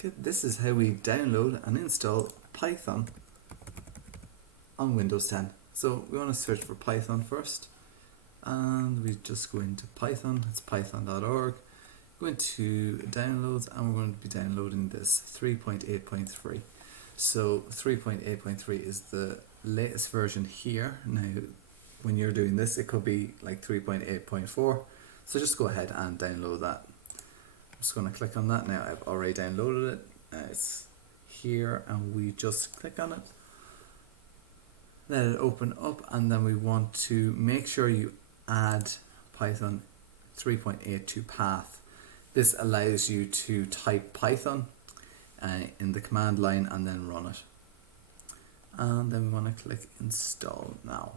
Okay, this is how we download and install Python on Windows 10. So we want to search for Python first, and we just go into Python. It's python.org. Go into downloads, and we're going to be downloading this 3.8.3. So 3.8.3 is the latest version here. Now, when you're doing this, it could be like 3.8.4. So just go ahead and download that. I'm just going to click on that now. I've already downloaded it. It's here, and we just click on it. Let it open up, and then we want to make sure you add Python 3.82 path. This allows you to type Python in the command line and then run it. And then we want to click install now.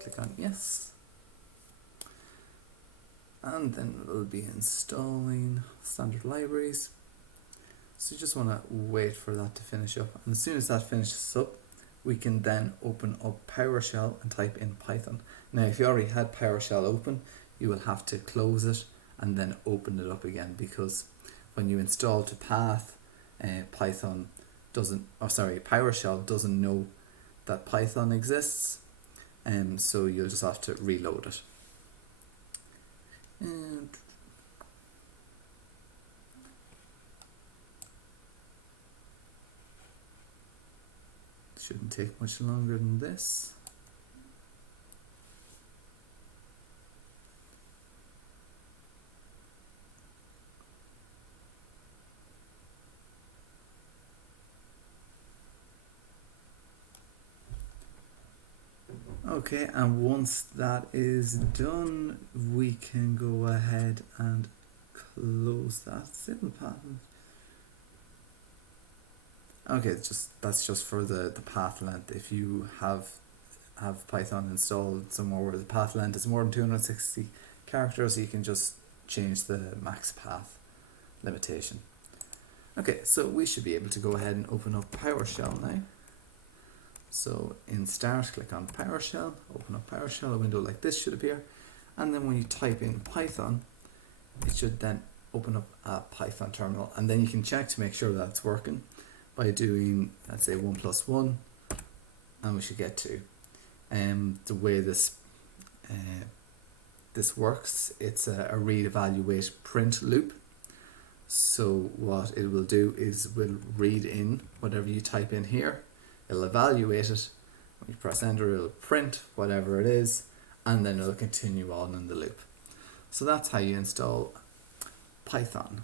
Click on yes. And then it will be installing standard libraries. So you just want to wait for that to finish up. And as soon as that finishes up, we can then open up PowerShell and type in Python. Now, if you already had PowerShell open, you will have to close it and then open it up again, because when you install to path, PowerShell doesn't know that Python exists, and so you'll just have to reload it. And shouldn't take much longer than this. Okay, and once that is done, we can go ahead and close that. Simple pattern. Okay, that's just for the path length. If you have Python installed somewhere where the path length is more than 260 characters, you can just change the max path limitation. Okay, so we should be able to go ahead and open up PowerShell now. So in Start, click on PowerShell, open up PowerShell, a window like this should appear, and then when you type in Python, it should then open up a Python terminal, and then you can check to make sure that's working by doing, let's say, 1 + 1, and we should get 2. The way this works, it's a read, evaluate, print loop. So what it will do is will read in whatever you type in here. It'll evaluate it. When you press enter, it'll print whatever it is, and then it'll continue on in the loop. So that's how you install Python.